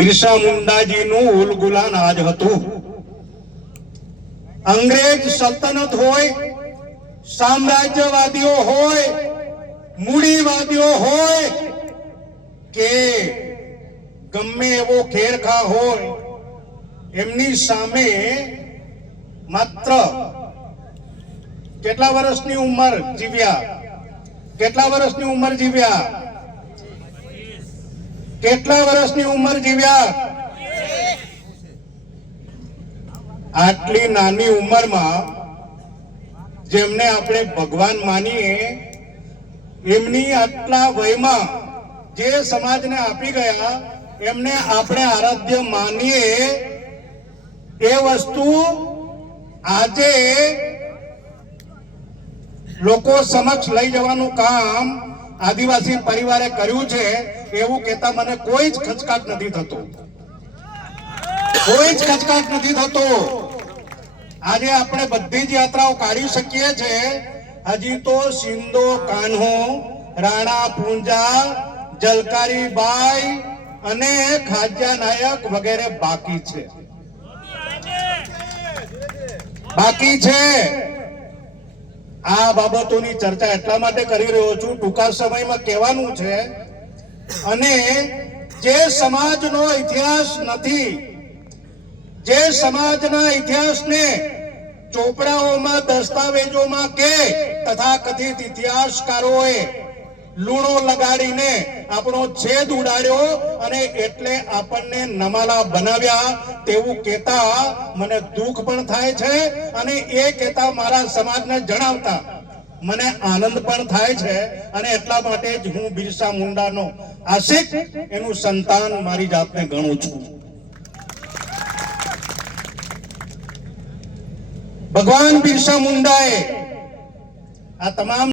બિરસા મુંડાજીનું ઉલગુલાન આજ હતું. અંગ્રેજ સલ્તનત હોય, સામ્રાજ્યવાદીઓ હોય, મૂડીવાદીઓ હોય કે ગમે એવો ખેરખા હોય, એમની સામે માત્ર કેટલા વર્ષની ઉંમર જીવ્યા? કેટલા વર્ષની ઉંમર જીવ્યા? કેટલા વર્ષની ઉંમર જીવ્યા? આટલી નાની ઉંમરમાં જેમને આપણે ભગવાન માનીએ, એમની આટલા વયમાં જે સમાજને આપી ગયા, એમને આપણે આરાધ્ય માનીએ, એ વસ્તુ આજે લોકો સમક્ષ લઈ જવાનું કામ આદિવાસી પરિવારે કર્યું છે, એવું કહેતા મને કોઈ જ ખચકાટ નથી થતો. કોઈ જ ખચકાટ નથી થતો. આજે આપણે બધી જ યાત્રાઓ કાઢી શકીએ છીએ. હજી તો સિંધો કાન્હો, રાણા પૂંજા, જલકારી બાઈ અને ખાજ્યા નાયક વગેરે બાકી છે. બાકી છે. આ બાબતોની ચર્ચા એટલા માટે કરી રહ્યો છું, ટૂંકા સમયમાં કહેવાનું છે. અને જે સમાજનો ઇતિહાસ નથી, જે સમાજના ઇતિહાસને ચોપડાઓમાં, દસ્તાવેજોમાં કે તથાકથિત ઇતિહાસકારોએ લૂણો લગાડીને આપણો છેદ ઉડાડ્યો અને એટલે આપણને નમાલા બનાવ્યા, તેવું કહેતા મને દુઃખ પણ થાય છે. અને એ કહેતા મારા સમાજને જણાવતા મને આનંદ પણ થાય છે. અને એટલા માટે જ હું બિરસા મુંડાનો આશિક, એનું સંતાન મારી જાતને ગણું છું. ભગવાન બિરસા મુંડાએ આ તમામ